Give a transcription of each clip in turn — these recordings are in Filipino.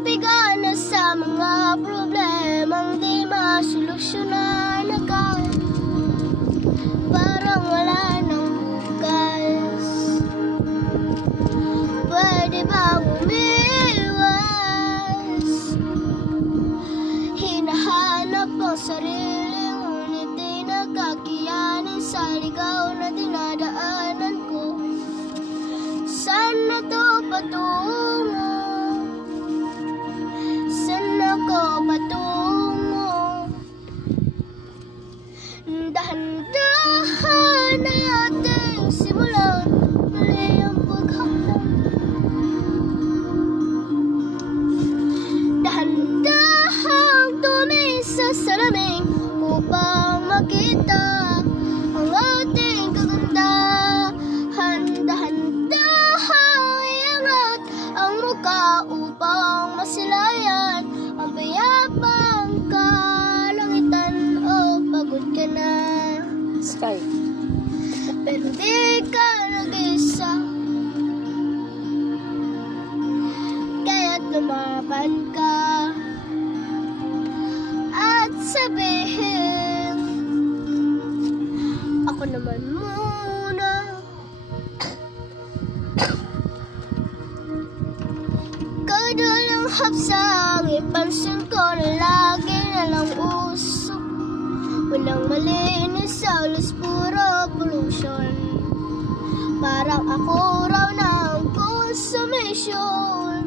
bigana sa mga problemang di masolusyonan agad. Parang wala nang bukas. Pwede bang umiwas? Hinahanap ang sarili, ngunit di nagkakayanin sa ligaw na dinadaanan ko. Saan na to patungo? Saan ako patungo? Dahan-dahan nating simulan muli ang paghakbang. Dahan-dahan tumingin sa salamin upang makita ang ating kagandahan. Dahan-dahan iangat ang muka upang masilayan ang payapang kalangitan. O pagod ka na, Sky. pero di ka nag-isa, kaya't lumaban ka at sabihin, ako naman muna. Kadalang hapsang ipansin ko na lagi na lang usok. Walang malinis sa ulos, puro pollution. Parang ako raw ng consummation.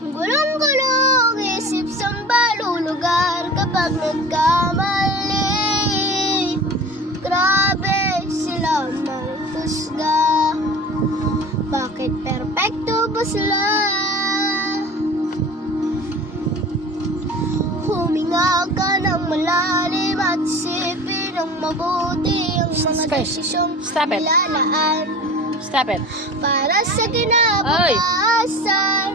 Gulong-gulong isip sa balulugar kapag nagkamali. Grabe sila manghusga. Bakit perfecto ba sila? Huminga ka ng malalim at isipin ng mabuti ang mga Sky, desisyong stop it. nilalaan Stop it. para sa kinabukasan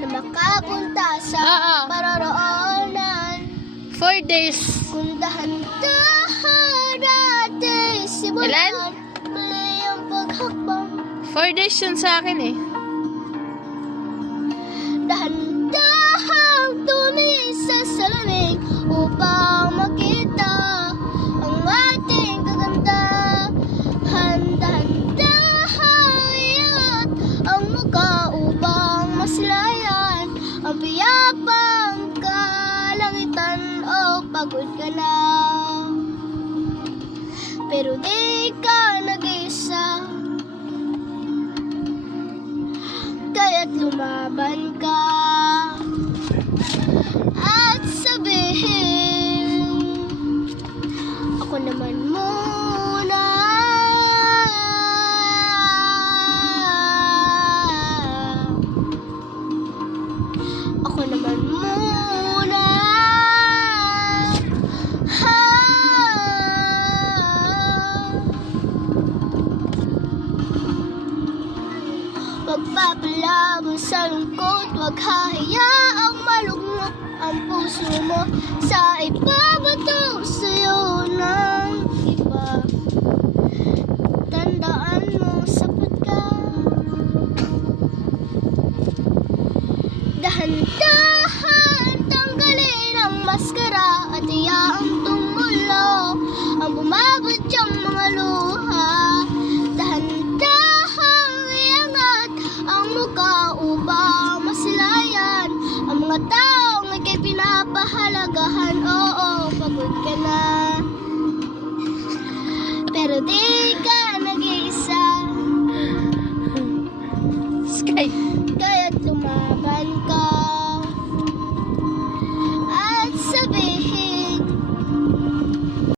na makapunta sa paroroonan. 4 days. Kung dahan-dahan natin simulan Ilan? muli ang paghakbang. 4 days yun sa akin eh. Dahan-dahang tumingin sa salamin upang makita ang ating kagandahan. Dahan-dahang iangat ang muka upang masilayan ang payapang kalangitan. O pagod ka na, pero di ka nag-isa, kaya't lumaban ka at sabihin, ako naman muna. Ako naman muna. Pagpapalabang sa lungkot, wag hahayaang malugmok ang puso mo sa ibabato sa